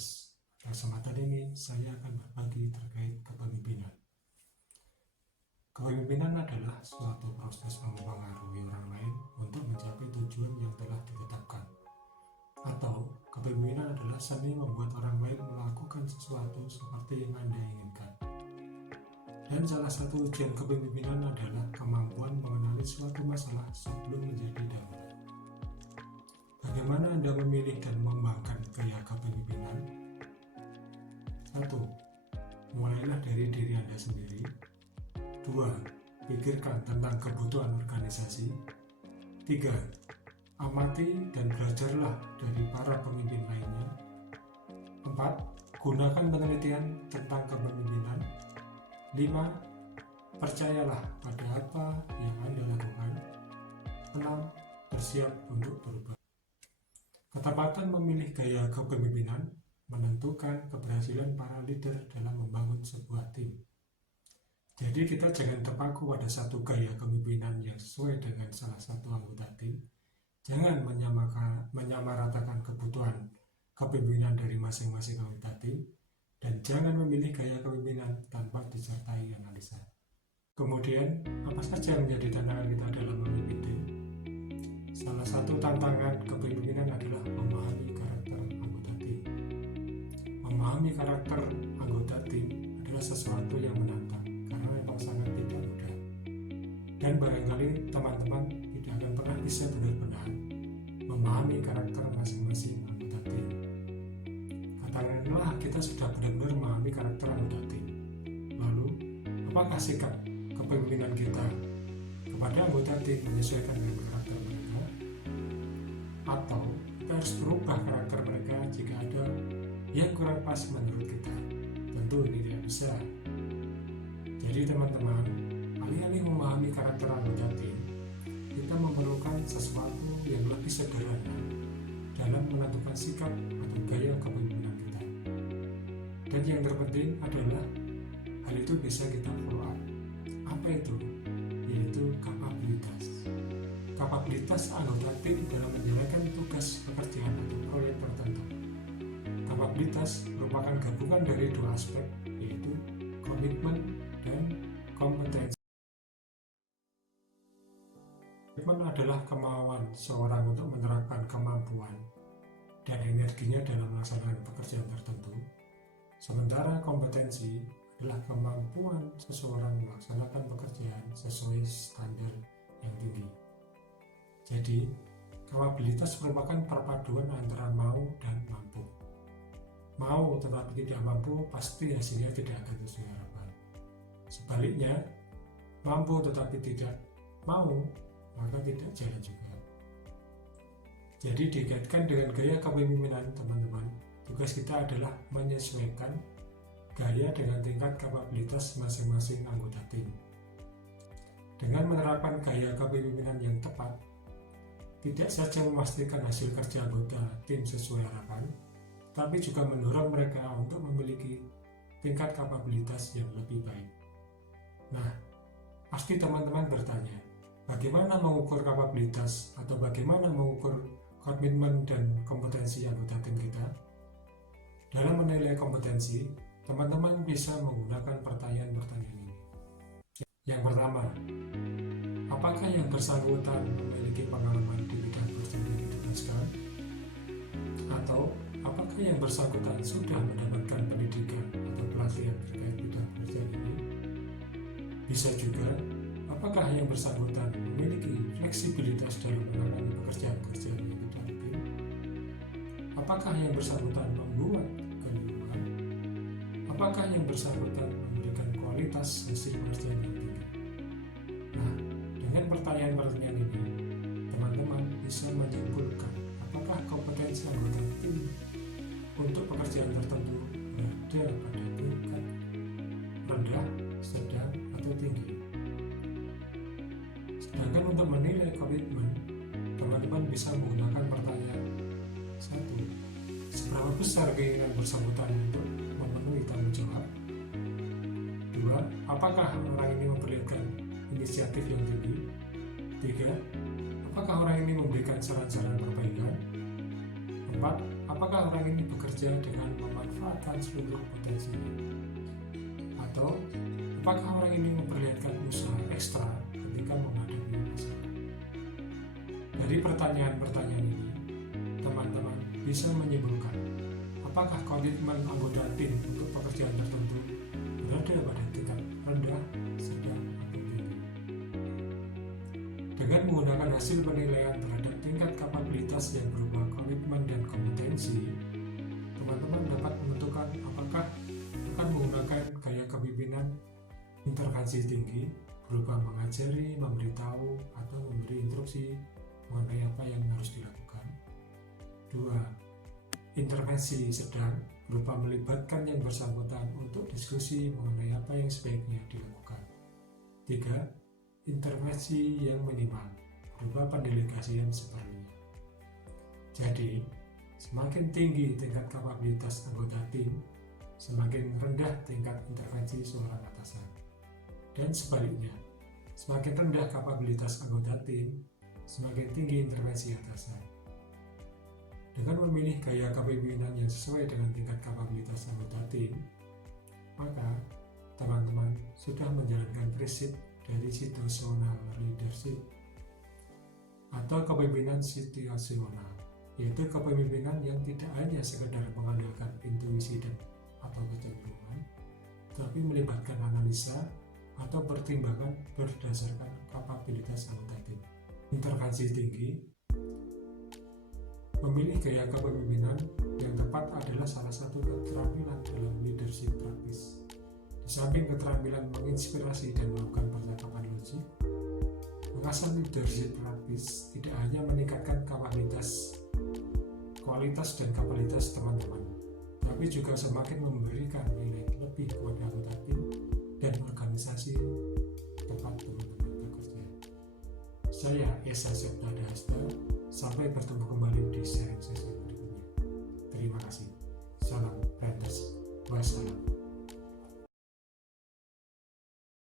Podcast. Pada kesempatan ini saya akan berbagi terkait kepemimpinan. Kepemimpinan adalah suatu proses mempengaruhi orang lain untuk mencapai tujuan yang telah ditetapkan. Atau kepemimpinan adalah seni membuat orang lain melakukan sesuatu seperti yang Anda inginkan. Dan salah satu ujian kepemimpinan adalah kemampuan mengenali suatu masalah sebelum menjadi darurat. Bagaimana Anda memilih dan mengembangkan gaya kepemimpinan? 1. Mulailah dari diri Anda sendiri. 2. Pikirkan tentang kebutuhan organisasi. 3. Amati dan belajarlah dari para pemimpin lainnya. 4. Gunakan penelitian tentang kepemimpinan. 5. Percayalah pada apa yang Anda lakukan. 6. Bersiap untuk berubah. Ketepatan memilih gaya kepemimpinan menentukan keberhasilan para leader dalam membangun sebuah tim. Jadi kita jangan terpaku pada satu gaya kepemimpinan yang sesuai dengan salah satu anggota tim. Jangan menyamaratakan kebutuhan kepemimpinan dari masing-masing anggota tim. Dan jangan memilih gaya kepemimpinan tanpa disertai analisa. Kemudian, apa saja yang menjadi tantangan kita dalam memimpin tim? Salah satu tantangan kepemimpinan adalah memahami karakter anggota tim. Memahami karakter anggota tim adalah sesuatu yang menantang karena memang sangat tidak mudah. Dan barangkali teman-teman tidak akan pernah bisa benar-benar memahami karakter masing-masing anggota tim. Katakanlah kita sudah benar-benar memahami karakter anggota tim. Lalu, apakah sikap kepemimpinan kita kepada anggota tim menyesuaikan dengan karakter mereka? Atau kita harus berubah karakter mereka jika ada yang kurang pas menurut kita? Tentu ini tidak bisa. Jadi teman-teman, alih-alih memahami karakter anggota tim, kita memerlukan sesuatu yang lebih sederhana dalam menentukan sikap atau gaya kepemimpinan kita. Dan yang terpenting adalah hal itu bisa kita follow up. Apa itu? Yaitu kapabilitas. Kapabilitas anggota tim dalam menjalankan tugas pekerjaan atau proyek tertentu. Kapabilitas merupakan gabungan dari dua aspek, yaitu komitmen dan kompetensi. Komitmen adalah kemauan seorang untuk menerapkan kemampuan dan energinya dalam melaksanakan pekerjaan tertentu. Sementara kompetensi adalah kemampuan seseorang melaksanakan pekerjaan sesuai standar yang tinggi. Jadi, kapabilitas merupakan perpaduan antara mau dan mampu. Mau tetapi tidak mampu pasti hasilnya tidak akan sesuai harapan. Sebaliknya, mampu tetapi tidak mau maka tidak jalan juga. Jadi dikaitkan dengan gaya kepemimpinan teman-teman, tugas kita adalah menyesuaikan gaya dengan tingkat kapabilitas masing-masing anggota tim. Dengan menerapkan gaya kepemimpinan yang tepat, tidak saja memastikan hasil kerja anggota tim sesuai harapan, tapi juga mendorong mereka untuk memiliki tingkat kapabilitas yang lebih baik. Nah, pasti teman-teman bertanya, bagaimana mengukur kapabilitas atau bagaimana mengukur komitmen dan kompetensi anggota tim kita? Dalam menilai kompetensi, teman-teman bisa menggunakan pertanyaan-pertanyaan ini. Yang pertama, apakah yang bersangkutan memiliki pengalaman di bidang pekerjaan yang ditugaskan? Atau apakah yang bersangkutan sudah mendapatkan pendidikan atau pelatihan terkait bidang pekerjaan ini? Bisa juga, apakah yang bersangkutan memiliki fleksibilitas dalam menangani pekerjaan-pekerjaan yang tidak rutin? Apakah yang bersangkutan membuat keliruan? Apakah yang bersangkutan memberikan kualitas hasil pekerjaan yang tinggi? Nah, dengan pertanyaan-pertanyaan ini, teman-teman bisa menyimpulkan apakah kompetensi anggota tim untuk pekerjaan tertentu berada pada tingkat rendah, sedang, atau tinggi. Sedangkan untuk menilai komitmen, teman-teman bisa menggunakan pertanyaan. 1. Seberapa besar keinginan bersangkutan untuk memenuhi tanggung jawab? 2. Apakah orang ini memperlihatkan inisiatif yang tinggi? 3. Apakah orang ini memberikan saran-saran perbaikan? 4. apakah orang ini bekerja dengan memanfaatkan seluruh potensinya? Atau apakah orang ini memperlihatkan usaha ekstra ketika menghadapi masalah? Dari pertanyaan-pertanyaan ini, teman-teman bisa menyimpulkan apakah komitmen anggota tim untuk pekerjaan tertentu berada pada tingkat rendah, sedang, atau tinggi. Dengan menggunakan hasil penilaian terhadap tingkat kapabilitas yang berupa komitmen dan kompetensi, teman-teman dapat menentukan apakah akan menggunakan gaya kepemimpinan intervensi tinggi berupa mengajari, memberitahu, atau memberi instruksi mengenai apa yang harus dilakukan. 2. Intervensi sedang berupa melibatkan yang bersangkutan untuk diskusi mengenai apa yang sebaiknya dilakukan. 3. Intervensi yang minimal berupa pendelegasian seperlunya. Jadi, semakin tinggi tingkat kapabilitas anggota tim, semakin rendah tingkat intervensi seorang atasan. Dan sebaliknya, semakin rendah kapabilitas anggota tim, semakin tinggi intervensi atasan. Dengan memilih gaya kepemimpinan yang sesuai dengan tingkat kapabilitas anggota tim, maka teman-teman sudah menjalankan prinsip dari situational leadership atau kepemimpinan situasional, yaitu kepemimpinan yang tidak hanya sekedar mengandalkan intuisi dan atau kecenderungan, tetapi melibatkan analisa atau pertimbangan berdasarkan kapabilitas anggota tim. Intervensi tinggi memilih gaya kepemimpinan yang tepat adalah salah satu keterampilan dalam leadership praktis. Di samping keterampilan menginspirasi dan melakukan percakapan logik, mengasah leadership praktis tidak hanya meningkatkan kualitas dan kapabilitas teman-teman, tapi juga semakin memberikan nilai lebih kepada anggota tim dan organisasi tempat teman-teman bekerja. Saya Esa Sepnada Hasta. Sampai bertemu kembali di sharing sesi berikutnya. Terima kasih.